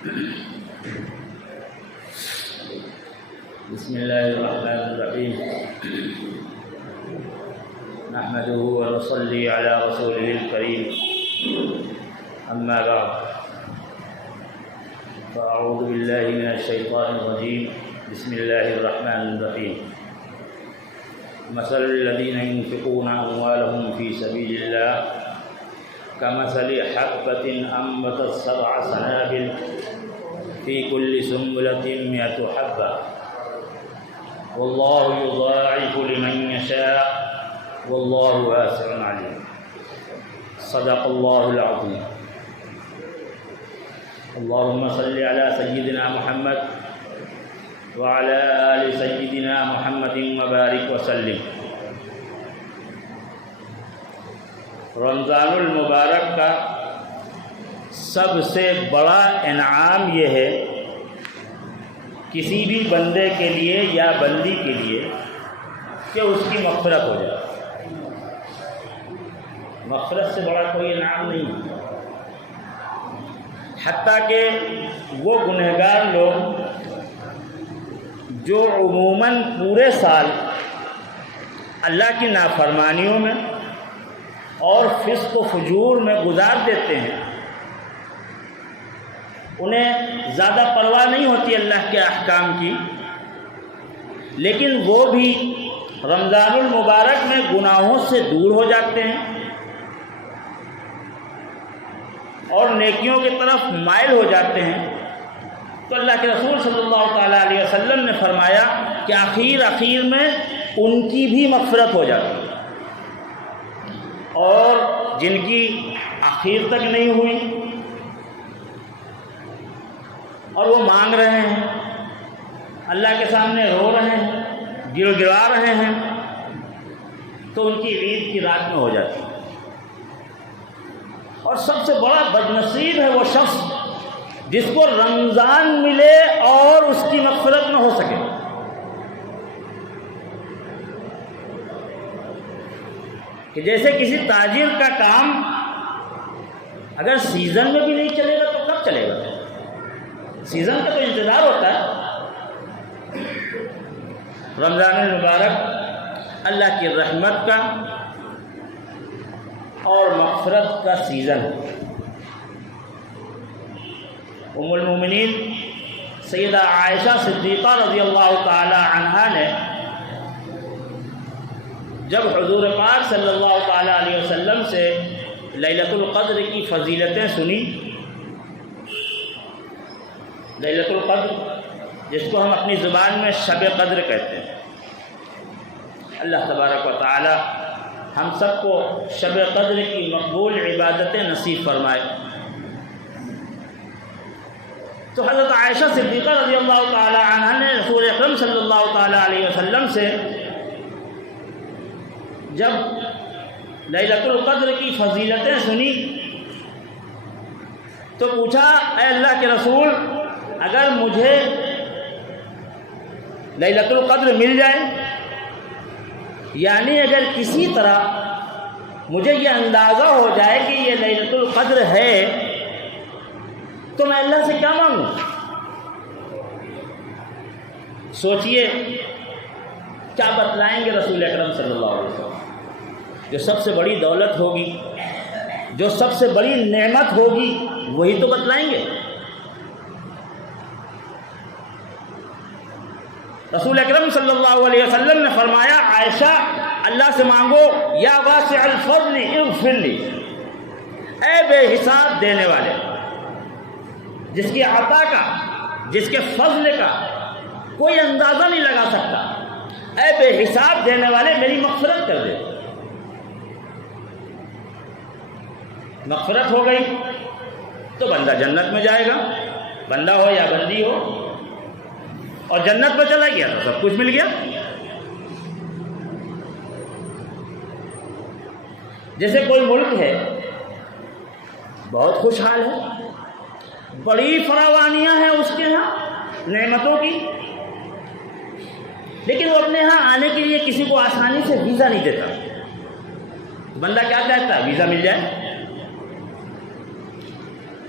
بسم الله الرحمن الرحيم نحمده ونصلي على رسوله الكريم أما بعد فأعوذ بالله من الشيطان الرجيم بسم الله الرحمن الرحيم مثل الذين ينفقون أموالهم في سبيل الله كمثل حبة أنبتت 7 سنابل في كل سنبلة 100 حبة والله يضاعف لمن يشاء والله واسع عليم صدق الله العظيم اللهم صل على سيدنا محمد وعلى آل سيدنا محمد وبارك وسلم۔ رمضان المبارک کا سب سے بڑا انعام یہ ہے کسی بھی بندے کے لیے یا بندی کے لیے کہ اس کی مغفرت ہو جائے۔ مغفرت سے بڑا کوئی انعام نہیں، حتیٰ کہ وہ گنہگار لوگ جو عموماً پورے سال اللہ کی نافرمانیوں میں اور فسق و فجور میں گزار دیتے ہیں، انہیں زیادہ پرواہ نہیں ہوتی اللہ کے احکام کی، لیکن وہ بھی رمضان المبارک میں گناہوں سے دور ہو جاتے ہیں اور نیکیوں کی طرف مائل ہو جاتے ہیں۔ تو اللہ کے رسول صلی اللہ تعالیٰ علیہ وسلم نے فرمایا کہ آخر میں ان کی بھی مغفرت ہو جاتی ہے، اور جن کی آخر تک نہیں ہوئی اور وہ مانگ رہے ہیں، اللہ کے سامنے رو رہے ہیں، گڑ گڑا رہے ہیں، تو ان کی عید کی رات میں ہو جاتی ہے۔ اور سب سے بڑا بدنصیب ہے وہ شخص جس کو رمضان ملے اور اس کی مغفرت نہ ہو سکے۔ کہ جیسے کسی تاجر کا کام اگر سیزن میں بھی نہیں چلے گا تو کب چلے گا؟ سیزن کا تو انتظار ہوتا ہے۔ رمضان المبارک اللہ کی رحمت کا اور مغفرت کا سیزن ہے۔ ام المومنین سیدہ عائشہ صدیقہ رضی اللہ تعالی عنہا نے جب حضور پاک صلی اللہ تعالی علیہ وسلم سے لیلۃ القدر کی فضیلتیں سنی، لیلۃ القدر جس کو ہم اپنی زبان میں شب قدر کہتے ہیں، اللہ تبارک و تعالی ہم سب کو شب قدر کی مقبول عبادتیں نصیب فرمائے۔ تو حضرت عائشہ صدیقہ رضی اللہ تعالی عنہا نے رسول اکرم صلی اللہ تعالی علیہ وسلم سے جب لیلۃ القدر کی فضیلتیں سنی تو پوچھا، اے اللہ کے رسول، اگر مجھے لیلۃ القدر مل جائے، یعنی اگر کسی طرح مجھے یہ اندازہ ہو جائے کہ یہ لیلۃ القدر ہے، تو میں اللہ سے کیا مانگوں؟ سوچئے کیا بتلائیں گے رسول اکرم صلی اللہ علیہ وسلم۔ جو سب سے بڑی دولت ہوگی، جو سب سے بڑی نعمت ہوگی، وہی تو بتلائیں گے۔ رسول اکرم صلی اللہ علیہ وسلم نے فرمایا، عائشہ اللہ سے مانگو، یا واسع الفضل اغفر لی، اے بے حساب دینے والے، جس کی عطا کا، جس کے فضل کا کوئی اندازہ نہیں لگا سکتا، اے بے حساب دینے والے میری مغفرت کر دے۔ مغفرت ہو گئی تو بندہ جنت میں جائے گا، بندہ ہو یا بندی ہو، اور جنت میں چلا گیا تو سب کچھ مل گیا۔ جیسے کوئی ملک ہے بہت خوشحال ہے، بڑی فراوانیاں ہیں اس کے ہاں نعمتوں کی، لیکن وہ اپنے ہاں آنے کے لیے کسی کو آسانی سے ویزا نہیں دیتا۔ بندہ کیا چاہتا ہے؟ ویزا مل جائے۔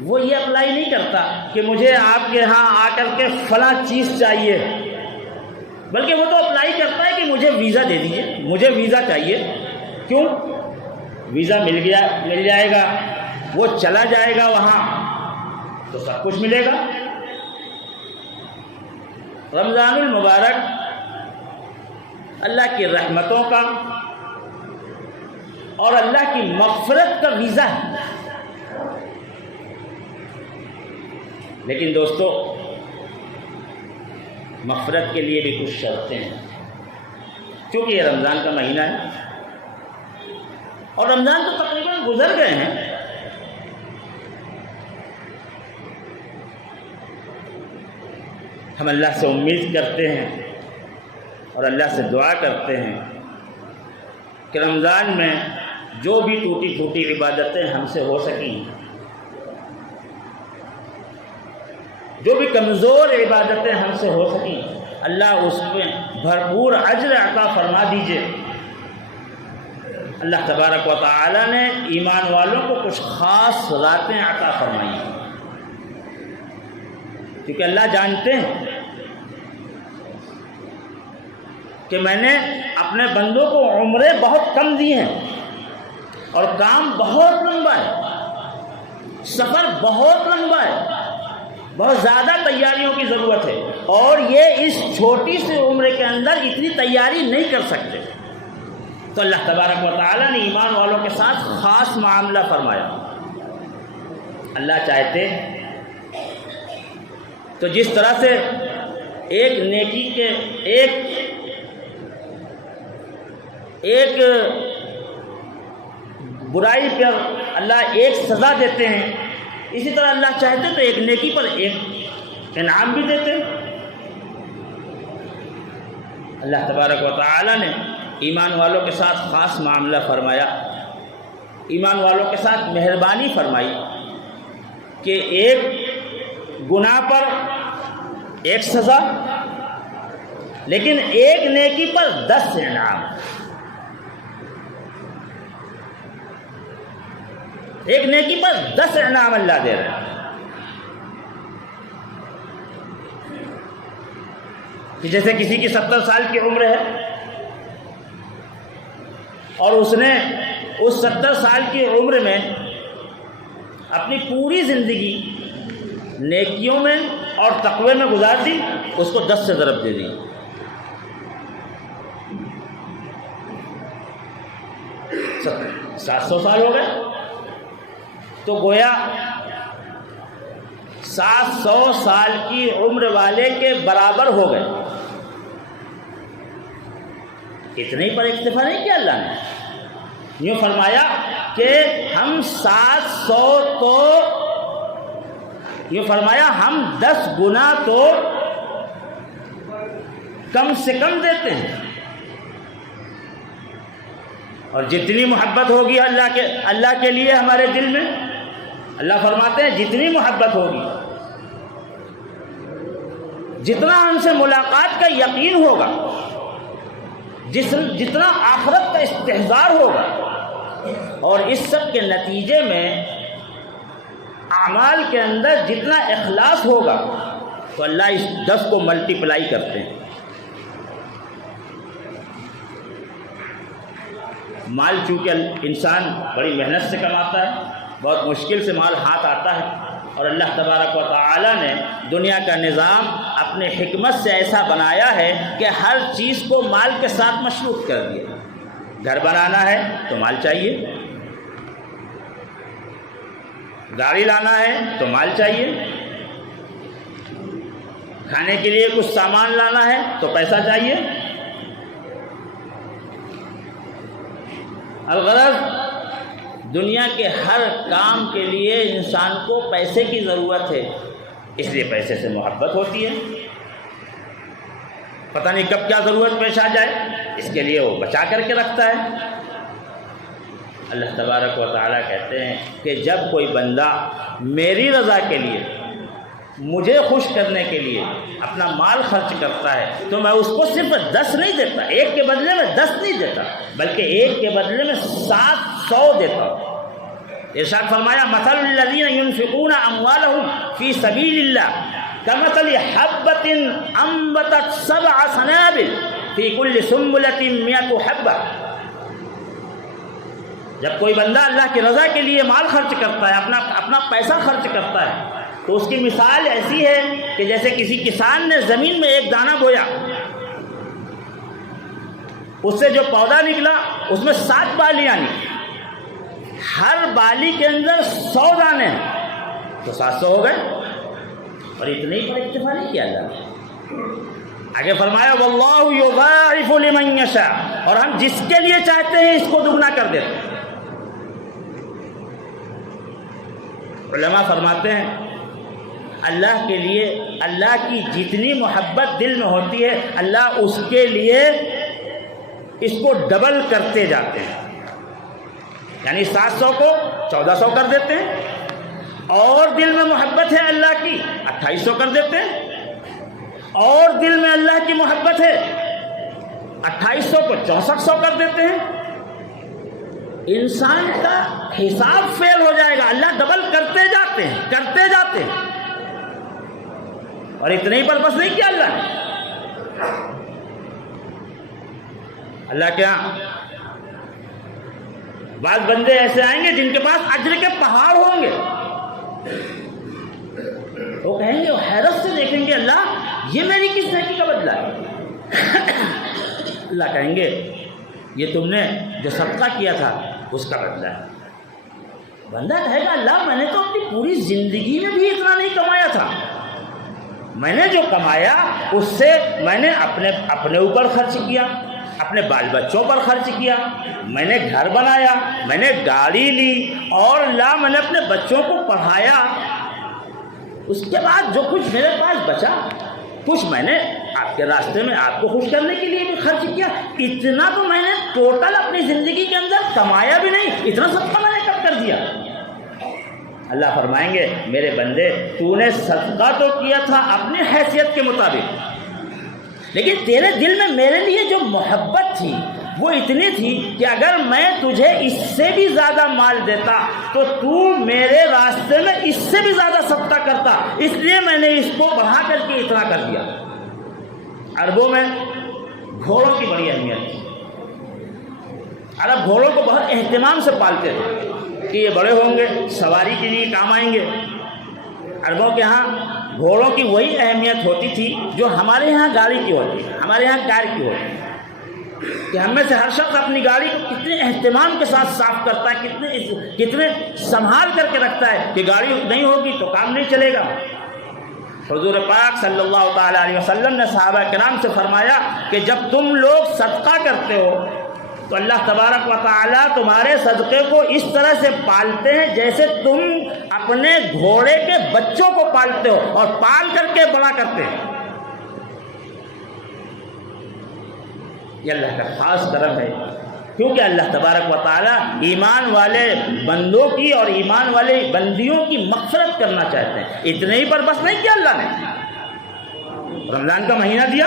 وہ یہ اپلائی نہیں کرتا کہ مجھے آپ کے ہاں آ کر کے فلاں چیز چاہیے، بلکہ وہ تو اپلائی کرتا ہے کہ مجھے ویزا دے دیجیے، مجھے ویزا چاہیے۔ کیوں؟ ویزا مل جائے گا، وہ چلا جائے گا وہاں تو سب کچھ ملے گا۔ رمضان المبارک اللہ کی رحمتوں کا اور اللہ کی مغفرت کا ویزا ہے، لیکن دوستو مغفرت کے لیے بھی کچھ شرطیں ہیں، کیونکہ یہ رمضان کا مہینہ ہے اور رمضان تو تقریباً گزر گئے ہیں۔ ہم اللہ سے امید کرتے ہیں اور اللہ سے دعا کرتے ہیں کہ رمضان میں جو بھی ٹوٹی پھوٹی عبادتیں ہم سے ہو سکیں، جو بھی کمزور عبادتیں ہم سے ہو سکیں، اللہ اس میں بھرپور اجر عطا فرما دیجئے۔ اللہ تبارک و تعالی نے ایمان والوں کو کچھ خاص راتیں عطا فرمائی ہیں، کیونکہ اللہ جانتے ہیں کہ میں نے اپنے بندوں کو عمریں بہت کم دی ہیں اور کام بہت لمبا ہے، سفر بہت لمبا ہے، بہت زیادہ تیاریوں کی ضرورت ہے، اور یہ اس چھوٹی سی عمر کے اندر اتنی تیاری نہیں کر سکتے۔ تو اللہ تبارک و تعالیٰ نے ایمان والوں کے ساتھ خاص معاملہ فرمایا۔ اللہ چاہتے تو جس طرح سے ایک نیکی کے ایک برائی پر اللہ ایک سزا دیتے ہیں، اسی طرح اللہ چاہتے تو ایک نیکی پر ایک انعام بھی دیتے۔ اللہ تبارک و تعالی نے ایمان والوں کے ساتھ خاص معاملہ فرمایا، ایمان والوں کے ساتھ مہربانی فرمائی کہ ایک گناہ پر ایک سزا، لیکن ایک نیکی پر 10 انعام۔ ایک نیکی پر 10 انعام اللہ دے رہے ہیں، کہ جیسے کسی کی 70 سال کی عمر ہے اور اس نے اس 70 سال کی عمر میں اپنی پوری زندگی نیکیوں میں اور تقوی میں گزار دی، اس کو 10 سے ضرب دے دی۔ 700 سال ہو گئے تو گویا 700 سال کی عمر والے کے برابر ہو گئے۔ اتنے پر اکتفا نہیں کیا اللہ نے، یوں فرمایا کہ ہم 700 تو یوں فرمایا ہم 10 گنا تو کم سے کم دیتے ہیں، اور جتنی محبت ہوگی اللہ کے لیے ہمارے دل میں، اللہ فرماتے ہیں جتنی محبت ہوگی، جتنا ہم سے ملاقات کا یقین ہوگا، جتنا آخرت کا استحضار ہوگا، اور اس سب کے نتیجے میں اعمال کے اندر جتنا اخلاص ہوگا، تو اللہ اس 10 کو ملٹیپلائی کرتے ہیں۔ مال چونکہ انسان بڑی محنت سے کماتا ہے، بہت مشکل سے مال ہاتھ آتا ہے، اور اللہ تبارک و تعالی نے دنیا کا نظام اپنے حکمت سے ایسا بنایا ہے کہ ہر چیز کو مال کے ساتھ مشروط کر دیا۔ گھر بنانا ہے تو مال چاہیے، گاڑی لانا ہے تو مال چاہیے، کھانے کے لیے کچھ سامان لانا ہے تو پیسہ چاہیے۔ الغرض دنیا کے ہر کام کے لیے انسان کو پیسے کی ضرورت ہے، اس لیے پیسے سے محبت ہوتی ہے۔ پتہ نہیں کب کیا ضرورت پیش آ جائے، اس کے لیے وہ بچا کر کے رکھتا ہے۔ اللہ تبارک و تعالیٰ کہتے ہیں کہ جب کوئی بندہ میری رضا کے لیے، مجھے خوش کرنے کے لیے اپنا مال خرچ کرتا ہے، تو میں اس کو صرف 10 نہیں دیتا، ایک کے بدلے میں 10 نہیں دیتا، بلکہ ایک کے بدلے میں 700 دیتا ہوں۔ ارشاد فرمایا مثل الذین ينفقون اموالهم فی سبیل اللہ کمثل حبۃ انبتت 7 سنابل فی کل سنبلۃ 100 حبۃ. جب کوئی بندہ اللہ کی رضا کے لیے مال خرچ کرتا ہے، اپنا پیسہ خرچ کرتا ہے، تو اس کی مثال ایسی ہے کہ جیسے کسی کسان نے زمین میں ایک دانہ بویا، اس سے جو پودا نکلا اس میں 7 بالیاں نکلی، ہر بالی کے اندر 100 دانے ہیں، تو 700 ہو گئے. اور اتنے ہی پر اکتفا نہیں کیا اللہ نے، آگے فرمایا واللہ یضاعف لمن یشاء، اور ہم جس کے لیے چاہتے ہیں اس کو دگنا کر دیتے ہیں. علماء فرماتے ہیں اللہ کے لیے، اللہ کی جتنی محبت دل میں ہوتی ہے اللہ اس کے لیے اس کو ڈبل کرتے جاتے ہیں، یعنی 700 کو 1400 کر دیتے ہیں، اور دل میں محبت ہے اللہ کی 2800 کر دیتے ہیں، اور دل میں اللہ کی محبت ہے 2800 کو 6400 کر دیتے ہیں. انسان کا حساب فیل ہو جائے گا، اللہ ڈبل کرتے جاتے ہیں. اور اتنے ہی پر بس نہیں کیا اللہ کے ہاں بعض بندے ایسے آئیں گے جن کے پاس اجر کے پہاڑ ہوں گے، وہ کہیں گے، وہ حیرت سے دیکھیں گے اللہ یہ میری کس نیکی کا بدلہ ہے. اللہ کہیں گے یہ تم نے جو صدقہ کیا تھا اس کا بدلہ ہے. بندہ کہے گا اللہ میں نے تو اپنی پوری زندگی میں بھی اتنا نہیں کمایا تھا، میں نے جو کمایا اس سے میں نے اپنے اوپر خرچ کیا، اپنے بال بچوں پر خرچ کیا، میں نے گھر بنایا، میں نے گاڑی لی، اور اللہ میں نے اپنے بچوں کو پڑھایا. اس کے بعد جو کچھ میرے پاس بچا کچھ میں نے آپ کے راستے میں آپ کو خوش کرنے کے لیے بھی خرچ کیا. اتنا تو میں نے ٹوٹل اپنی زندگی کے اندر کمایا بھی نہیں، اتنا صدقہ میں نے کب کر دیا. اللہ فرمائیں گے میرے بندے تو نے صدقہ تو کیا تھا اپنی حیثیت کے مطابق، لیکن تیرے دل میں میرے لیے جو محبت تھی وہ اتنی تھی کہ اگر میں تجھے اس سے بھی زیادہ مال دیتا تو تو میرے راستے میں اس سے بھی زیادہ صدقہ کرتا، اس لیے میں نے اس کو بڑھا کر کے اتنا کر دیا. عربوں میں گھوڑوں کی بڑی اہمیت تھی. عرب گھوڑوں کو بہت اہتمام سے پالتے تھے کہ یہ بڑے ہوں گے سواری کے لیے کام آئیں گے. عربوں کے ہاں گھوڑوں کی وہی اہمیت ہوتی تھی جو ہمارے یہاں گاڑی کی ہوتی ہے، ہمارے یہاں کار کی ہوتی ہے، کہ ہم میں سے ہر شخص اپنی گاڑی کو کتنے اہتمام کے ساتھ صاف کرتا ہے، کتنے سنبھال کر کے رکھتا ہے کہ گاڑی نہیں ہوگی تو کام نہیں چلے گا. حضور پاک صلی اللہ تعالی علیہ وسلم نے صحابہ کرام سے فرمایا کہ جب تم لوگ صدقہ کرتے ہو تو اللہ تبارک و تعالی تمہارے صدقے کو اس طرح سے پالتے ہیں جیسے تم اپنے گھوڑے کے بچوں کو پالتے ہو اور پال کر کے بڑا کرتے ہیں. یہ اللہ کا خاص کرم ہے، کیونکہ اللہ تبارک و تعالی ایمان والے بندوں کی اور ایمان والے بندیوں کی مغفرت کرنا چاہتے ہیں. اتنے ہی پر بس نہیں کیا اللہ نے رمضان کا مہینہ دیا،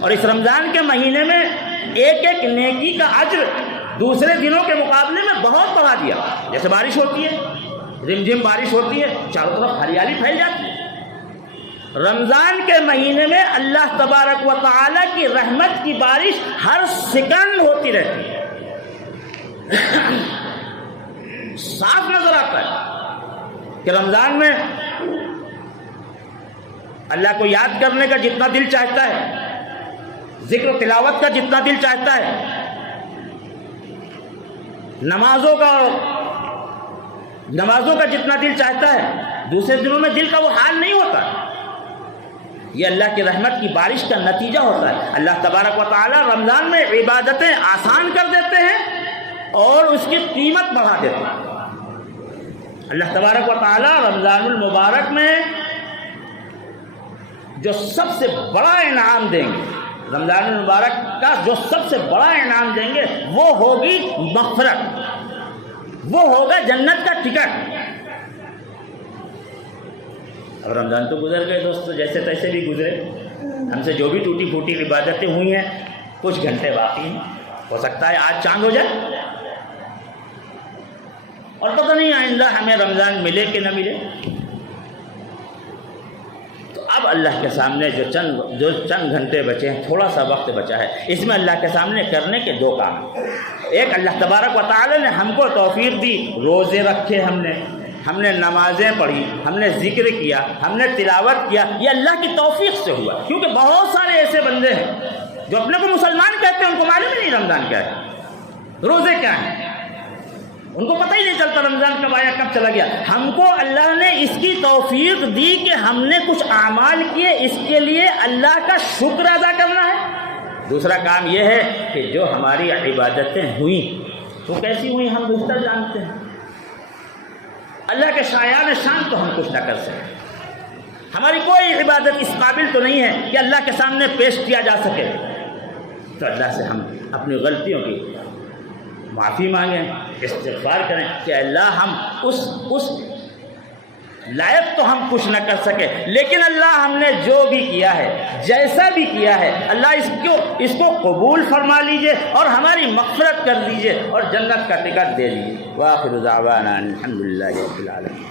اور اس رمضان کے مہینے میں ایک ایک نیکی کا اجر دوسرے دنوں کے مقابلے میں بہت بڑھا دیا. جیسے بارش ہوتی ہے، رم جھم بارش ہوتی ہے، چاروں طرف ہریالی پھیل جاتی ہے. رمضان کے مہینے میں اللہ تبارک و تعالی کی رحمت کی بارش ہر سیکنڈ ہوتی رہتی ہے. صاف نظر آتا ہے کہ رمضان میں اللہ کو یاد کرنے کا جتنا دل چاہتا ہے، ذکر و تلاوت کا جتنا دل چاہتا ہے، نمازوں کا جتنا دل چاہتا ہے، دوسرے دنوں میں دل کا وہ حال نہیں ہوتا. یہ اللہ کی رحمت کی بارش کا نتیجہ ہوتا ہے. اللہ تبارک و تعالی رمضان میں عبادتیں آسان کر دیتے ہیں اور اس کی قیمت بڑھا دیتے ہیں. اللہ تبارک و تعالی رمضان المبارک میں جو سب سے بڑا انعام دیں گے، رمضان المبارک کا جو سب سے بڑا انعام دیں گے وہ ہوگی مغفرت، وہ ہوگا جنت کا ٹکٹ. اب رمضان تو گزر گئے دوستو، جیسے تیسے بھی گزرے. ہم سے جو بھی ٹوٹی پھوٹی عبادتیں ہوئی ہیں کچھ گھنٹے باقی ہیں، ہو سکتا ہے آج چاند ہو جائے. اور پتہ نہیں آئندہ ہمیں رمضان ملے کہ نہ ملے۔ تو اب اللہ کے سامنے جو چند گھنٹے بچے ہیں، تھوڑا سا وقت بچا ہے، اس میں اللہ کے سامنے کرنے کے دو کام ہیں۔ ایک، اللہ تبارک و تعالی نے ہم کو توفیق دی، روزے رکھے ہم نے نمازیں پڑھی، ہم نے ذکر کیا، ہم نے تلاوت کیا، یہ اللہ کی توفیق سے ہوا۔ کیونکہ بہت سارے ایسے بندے ہیں جو اپنے کو مسلمان کہتے ہیں، ان کو معلوم ہی نہیں رمضان کیا ہے، روزے کیا ہیں، ان کو پتہ ہی نہیں چلتا رمضان کب آیا کب چلا گیا۔ ہم کو اللہ نے اس کی توفیق دی کہ ہم نے کچھ اعمال کیے، اس کے لیے اللہ کا شکر ادا کرنا ہے۔ دوسرا کام یہ ہے کہ جو ہماری عبادتیں ہوئیں وہ کیسی ہوئیں ہم بہتر جانتے ہیں۔ اللہ کے شایان شان تو ہم کچھ نہ کر سکیں، ہماری کوئی عبادت اس قابل تو نہیں ہے کہ اللہ کے سامنے پیش کیا جا سکے۔ تو اللہ سے ہم اپنی غلطیوں کی معافی مانگیں، استغفار کریں کہ اللہ ہم اس لائق تو ہم کچھ نہ کر سکے، لیکن اللہ ہم نے جو بھی کیا ہے، جیسا بھی کیا ہے، اللہ اس کو قبول فرما لیجئے اور ہماری مغفرت کر دیجئے اور جنت کا ٹکٹ دے دیجئے۔ وآخر دعوانا الحمدللہ رب العالمین۔